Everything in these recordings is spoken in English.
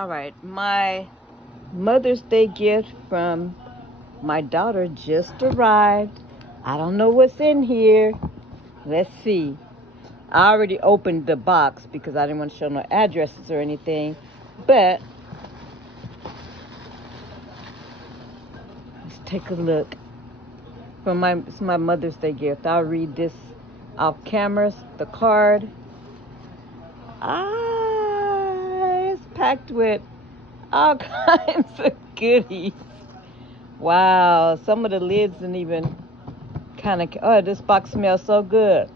All right, my Mother's Day gift from my daughter just arrived. I don't know what's in here. Let's see. I already opened the box because I didn't want to show no addresses or anything. But let's take a look. It's my Mother's Day gift. I'll read this off cameras, the card. It's packed with all kinds of goodies. Wow, some of the lids didn't even oh, this box smells so good.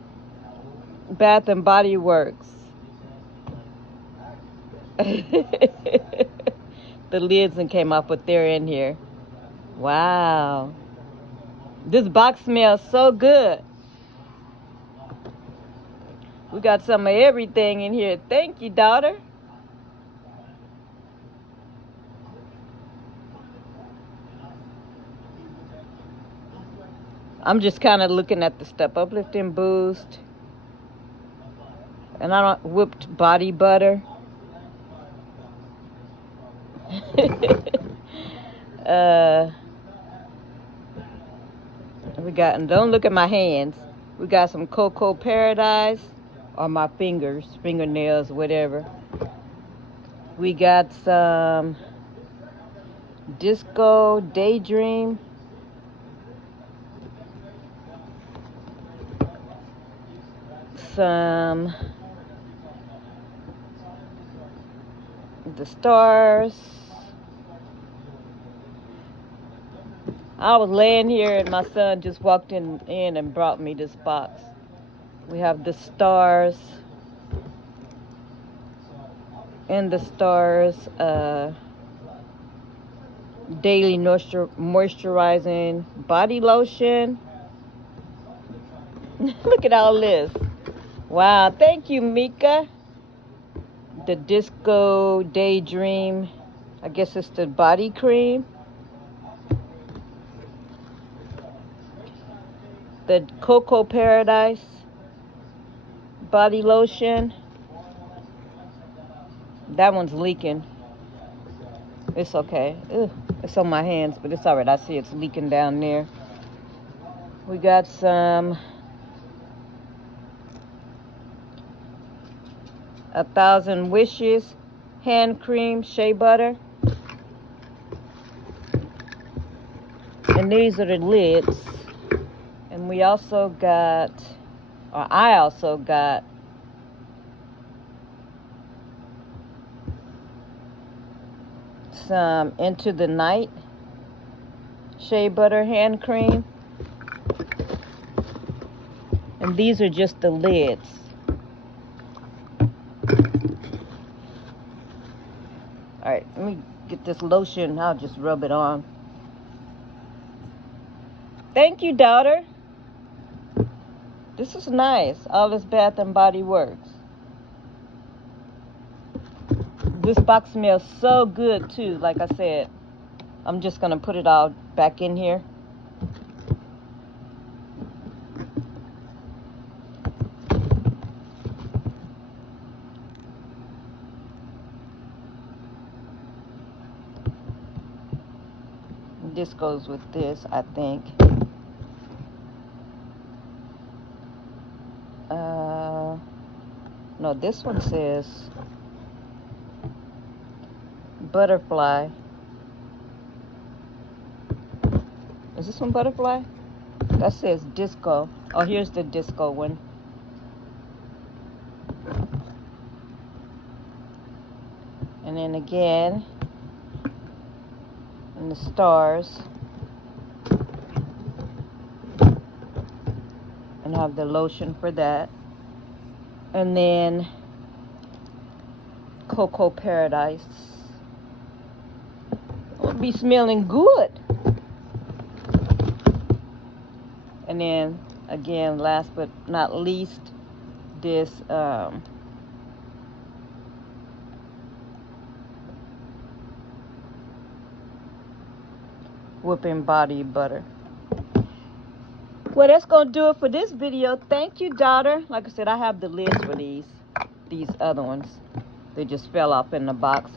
Bath and Body Works. The lids and came off, but they're in here. Wow. This box smells so good. We got some of everything in here. Thank you, daughter. I'm just kind of looking at the stuff. Uplifting Boost. And I don't whipped body butter. We got, and don't look at my hands. We got some Cocoa Paradise, or my fingers, fingernails, whatever. We got some Disco Daydream. Some The Stars. I was laying here and my son just walked in and brought me this box. We have The Stars. And The Stars Daily Moisturizing Body Lotion. Look at all this. Wow, thank you, Mika. The Disco Daydream. I guess it's the body cream. The Cocoa Paradise body lotion. That one's leaking. It's okay. Ugh, it's on my hands, but it's all right. I see it's leaking down there. We got some 1,000 Wishes hand cream shea butter. And these are the lids. And we also got, or I also got, some Into the Night shea butter hand cream. And these are just the lids. All right, let me get this lotion. I'll just rub it on. Thank you, daughter. This is nice. All this Bath and Body Works. This box smells so good too. Like I said, I'm just gonna put it all back in here. This goes with this, I think. No, this one says Butterfly. Is this one Butterfly? That says Disco. Oh, here's the Disco one. And then again, and the Stars. And I have the lotion for that. And then Cocoa Paradise. It'll be smelling good. And then again, last but not least, this whipping body butter. Well, that's gonna do it for this video. Thank you, daughter. Like I said, I have the lids for these other ones. They just fell off in the box.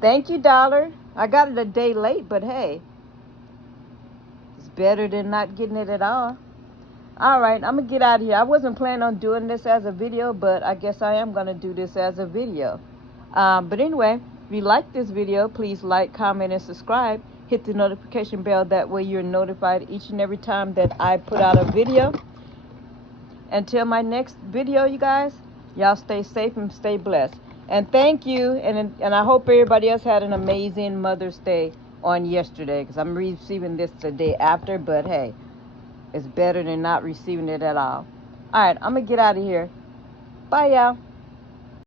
Thank you, Dollar. I got it a day late, but hey, it's better than not getting it at all. All right, I'm gonna get out of here. I wasn't planning on doing this as a video, but I guess I am gonna do this as a video. But anyway, if you like this video, please like, comment, and subscribe. Hit the notification bell. That way you're notified each and every time that I put out a video. Until my next video, you guys, y'all stay safe and stay blessed. And thank you. And I hope everybody else had an amazing Mother's Day on yesterday, because I'm receiving this the day after. But hey, it's better than not receiving it at all. All right, I'm going to get out of here. Bye, y'all.